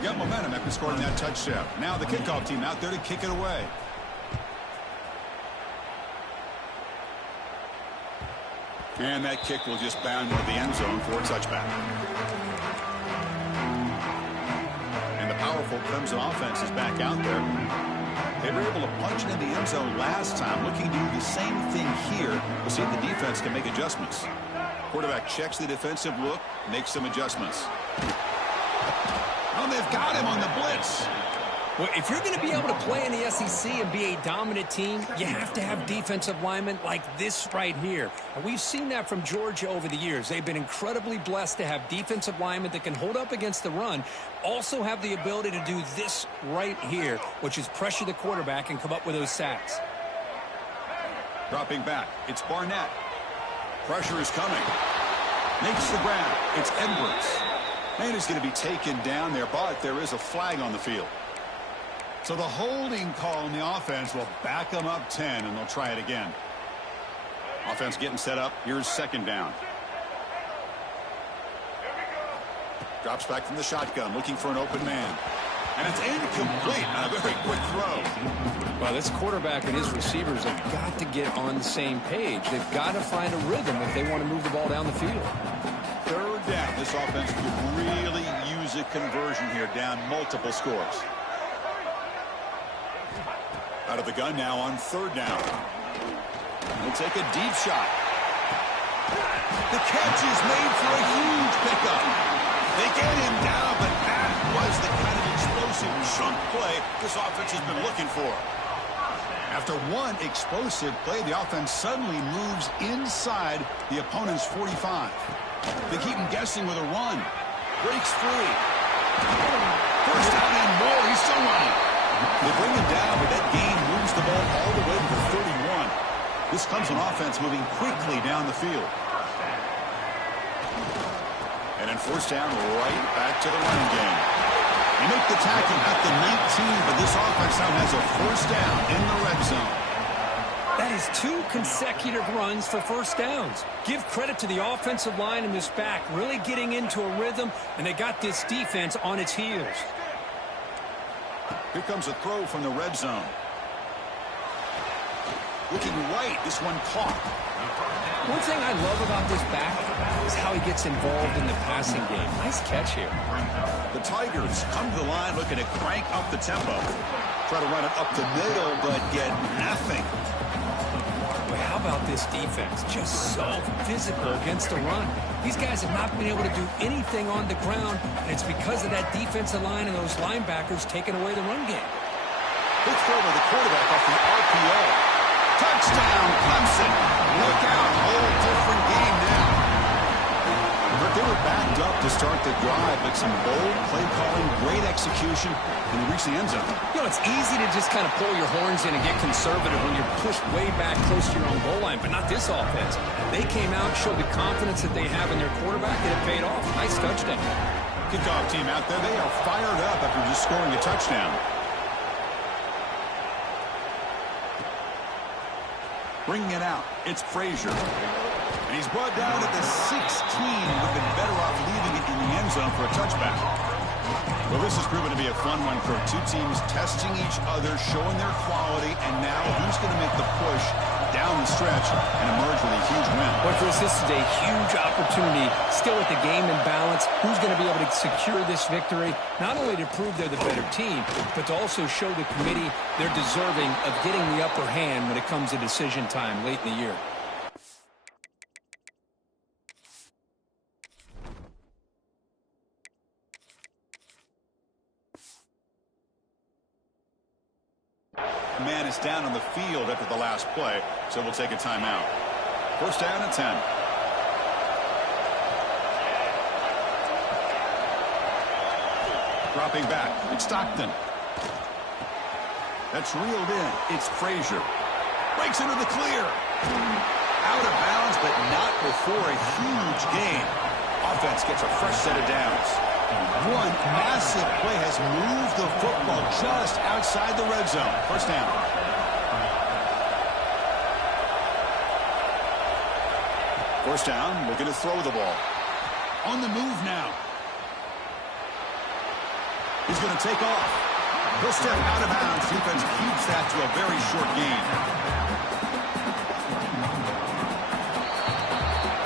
Got momentum after scoring that touchdown. Now the kickoff team out there to kick it away. And that kick will just bound into the end zone for a touchback. And the powerful Clemson offense is back out there. They were able to punch it in the end zone last time. Looking to do the same thing here. We'll see if the defense can make adjustments. Quarterback checks the defensive look, makes some adjustments. Oh, they've got him on the blitz. Well, if you're going to be able to play in the SEC and be a dominant team, you have to have defensive linemen like this right here. And we've seen that from Georgia over the years. They've been incredibly blessed to have defensive linemen that can hold up against the run, also have the ability to do this right here, which is pressure the quarterback and come up with those sacks. Dropping back, it's Barnett. Pressure is coming. Makes the grab. It's Edwards. Man is going to be taken down there, but there is a flag on the field. So the holding call on the offense will back them up 10, and they'll try it again. Offense getting set up. Here's 2nd down. Drops back from the shotgun, looking for an open man. And it's incomplete. A very quick throw. Well, this quarterback and his receivers have got to get on the same page. They've got to find a rhythm if they want to move the ball down the field. 3rd down. This offense could really use a conversion here, down multiple scores. Out of the gun now on 3rd down. He'll take a deep shot. The catch is made for a huge pickup. They get him down, but that was the kind of explosive chunk play this offense has been looking for. After one explosive play, the offense suddenly moves inside the opponent's 45. They keep him guessing with a run. Breaks free. 1st down and more. He's still running. They bring him down, but that gain moves the ball all the way to the 31. This comes on offense moving quickly down the field. And then 4th down, right back to the running game. They make the tackle at the 19, but this offense now has a 1st down in the red zone. That is 2 consecutive runs for 1st downs. Give credit to the offensive line in this back, really getting into a rhythm, and they got this defense on its heels. Here comes a throw from the red zone. Looking right, this one caught. One thing I love about this back is how he gets involved in the passing game. Nice catch here. The Tigers come to the line looking to crank up the tempo. Try to run it up the middle, but get nothing. But how about this defense? Just so physical against the run. These guys have not been able to do anything on the ground, and it's because of that defensive line and those linebackers taking away the run game. Good throw by the quarterback off the RPO. Touchdown, Clemson. Look out, whole different game now. But they were backed up to start the drive, but some bold play calling, great execution, and they reached the end zone. You know, it's easy to just kind of pull your horns in and get conservative when you're pushed way back close to your own goal line, but not this offense. They came out, showed the confidence that they have in their quarterback, and it paid off. Nice touchdown. Kickoff team out there, they are fired up after just scoring a touchdown. Bringing it out, it's Frazier. And he's brought down at the 16. Would have been better off leaving it in the end zone for a touchback. Well, this has proven to be a fun one for 2 teams testing each other, showing their quality, and now who's going to make the push down the stretch and emerge with a huge win. Well, Chris, this is a huge opportunity. Still at the game in balance. Who's going to be able to secure this victory? Not only to prove they're the better team, but to also show the committee they're deserving of getting the upper hand when it comes to decision time late in the year. Man is down on the field after the last play, so we'll take a timeout. 1st down and 10. Dropping back. It's Stockton. That's reeled in. It's Frazier. Breaks into the clear. Out of bounds, but not before a huge gain. Offense gets a fresh set of downs. One massive play has moved the football just outside the red zone. First down. First down, looking to throw the ball. On the move now. He's going to take off. He'll step out of bounds. Defense keeps that to a very short gain.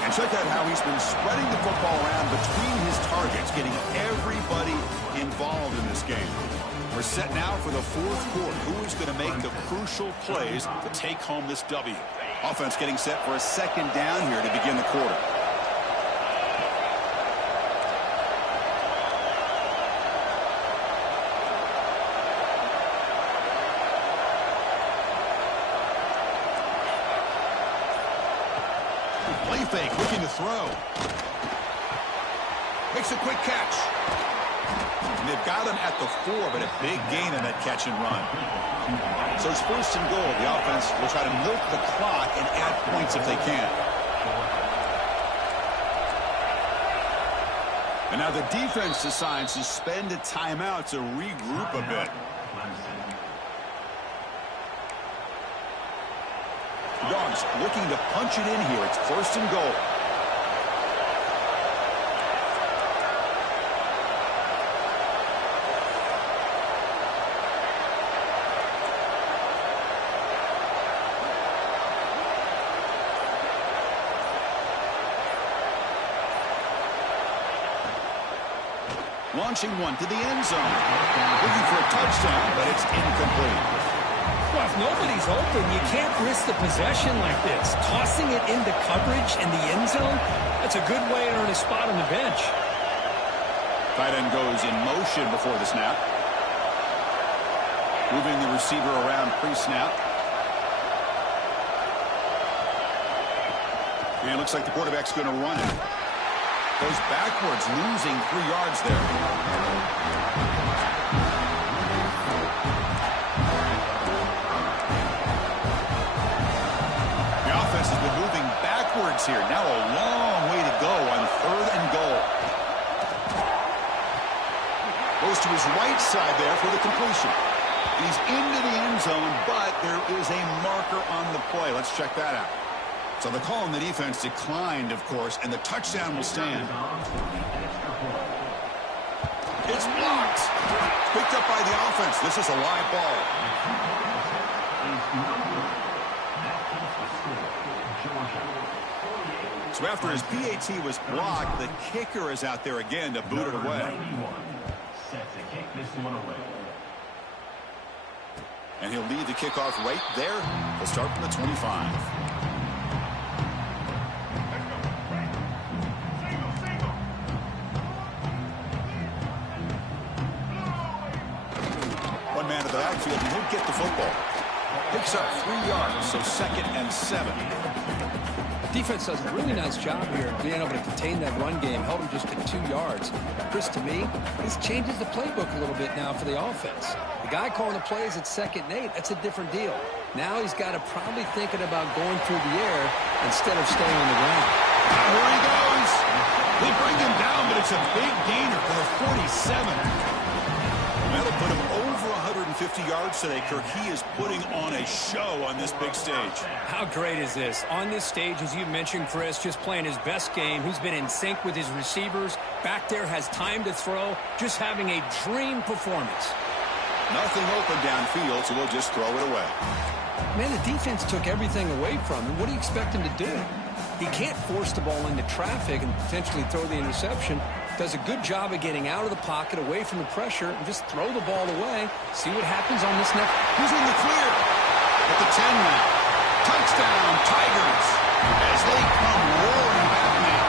And check out how he's been spreading the football around between his targets, getting everybody involved in this game. We're set now for the fourth quarter. Who is going to make the crucial plays to take home this W? Offense getting set for a second down here to begin the quarter. Play fake, looking to throw. Makes a quick catch. And they've got him at the 4, but a big gain on that catch and run. So it's first and goal. The offense will try to milk the clock and add points if they can. And now the defense decides to spend a timeout to regroup a bit. Dogs looking to punch it in here. It's first and goal. Launching one to the end zone. Looking for a touchdown, but it's incomplete. Well, if nobody's open, you can't risk the possession like this. Tossing it into coverage in the end zone, that's a good way to earn a spot on the bench. Tight end goes in motion before the snap. Moving the receiver around pre-snap. And it looks like the quarterback's going to run it. Goes backwards, losing 3 yards there. The offense has been moving backwards here. Now a long way to go on third and goal. Goes to his right side there for the completion. He's into the end zone, but there is a marker on the play. Let's check that out. So the call on the defense declined, of course, and the touchdown will stand. It's blocked. Picked up by the offense. This is a live ball. So after his PAT was blocked, the kicker is out there again to boot it away. Set to kick this one away. And he'll lead the kickoff right there. He'll start from the 25. Man of the backfield, and he'll get the football. Picks up 3 yards, so 2nd and 7. Defense does a really nice job here being able to contain that run game, held him just to 2 yards. Chris, to me, this changes the playbook a little bit now for the offense. The guy calling the plays at 2nd and 8, that's a different deal. Now he's got to probably thinking about going through the air instead of staying on the ground. There he goes. They bring him down, but it's a big gainer for the 47. That'll put him over 150 yards today, Kirk. He is putting on a show on this big stage. How great is this? On this stage, as you mentioned, Chris, just playing his best game. He's been in sync with his receivers. Back there, has time to throw. Just having a dream performance. Nothing open downfield, so we'll just throw it away. Man, the defense took everything away from him. What do you expect him to do? He can't force the ball into traffic and potentially throw the interception. Does a good job of getting out of the pocket, away from the pressure, and just throw the ball away. See what happens on this next. Who's in the clear? At the 10 now. Touchdown, Tigers, as they come roaring back now.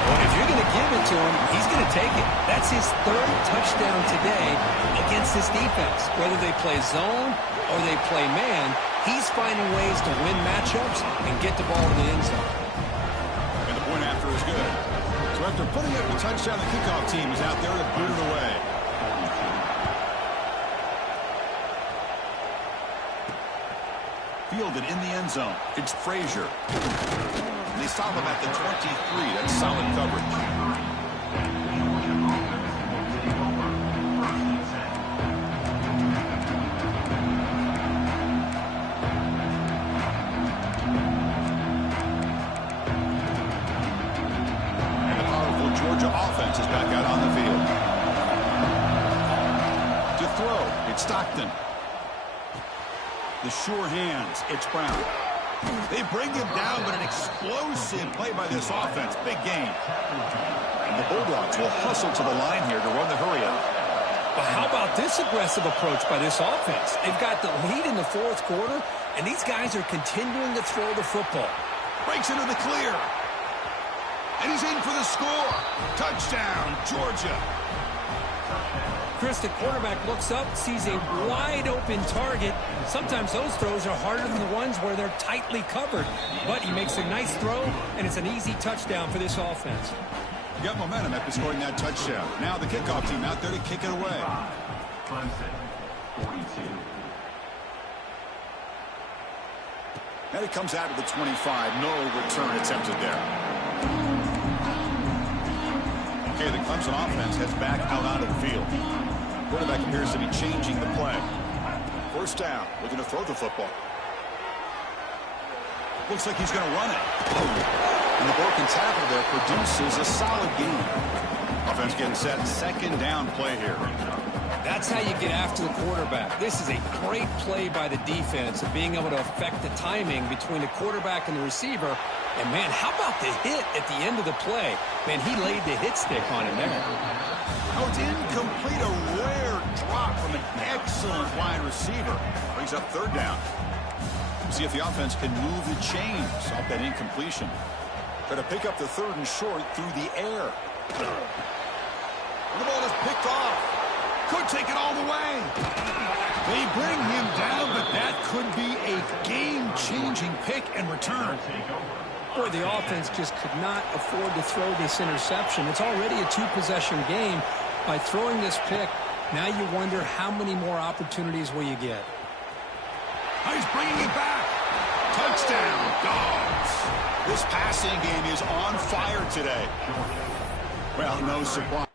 Well, if you're going to give it to him, he's going to take it. That's his 3rd touchdown today against this defense. Whether they play zone or they play man, he's finding ways to win matchups and get the ball to the end zone. And the point after is good. So after putting up the touchdown, the kickoff team is out there to boot it away. Fielded in the end zone. It's Frazier. They stop him at the 23. That's solid coverage. Georgia offense is back out on the field. To throw, it's Stockton. The sure hands, it's Brown. They bring him down, but an explosive play by this offense. Big gain. And the Bulldogs will hustle to the line here to run the hurry up. But how about this aggressive approach by this offense? They've got the lead in the fourth quarter, and these guys are continuing to throw the football. Breaks into the clear. And he's in for the score. Touchdown, Georgia. Chris, the quarterback looks up, sees a wide-open target. Sometimes those throws are harder than the ones where they're tightly covered. But he makes a nice throw, and it's an easy touchdown for this offense. You got momentum after scoring that touchdown. Now the kickoff team out there to kick it away. Clemson, 42. And it comes out to the 25. No return attempted there. Okay, the Clemson offense heads back out onto the field. Quarterback appears to be changing the play. First down, looking to throw the football. Looks like he's going to run it. And the broken tackle there produces a solid gain. Offense getting set, second down play here. That's how you get after the quarterback. This is a great play by the defense of being able to affect the timing between the quarterback and the receiver. And, man, how about the hit at the end of the play? Man, he laid the hit stick on him there. Oh, it's incomplete. A rare drop from an excellent wide receiver. Brings up third down. See if the offense can move the chains off that incompletion. Try to pick up the third and short through the air. The ball is picked off. Could take it all the way. They bring him down, but that could be a game-changing pick and return. Boy, the offense just could not afford to throw this interception. It's already a two-possession game. By throwing this pick, now you wonder how many more opportunities will you get. He's bringing it back. Touchdown, Dogs. This passing game is on fire today. Well, no surprise.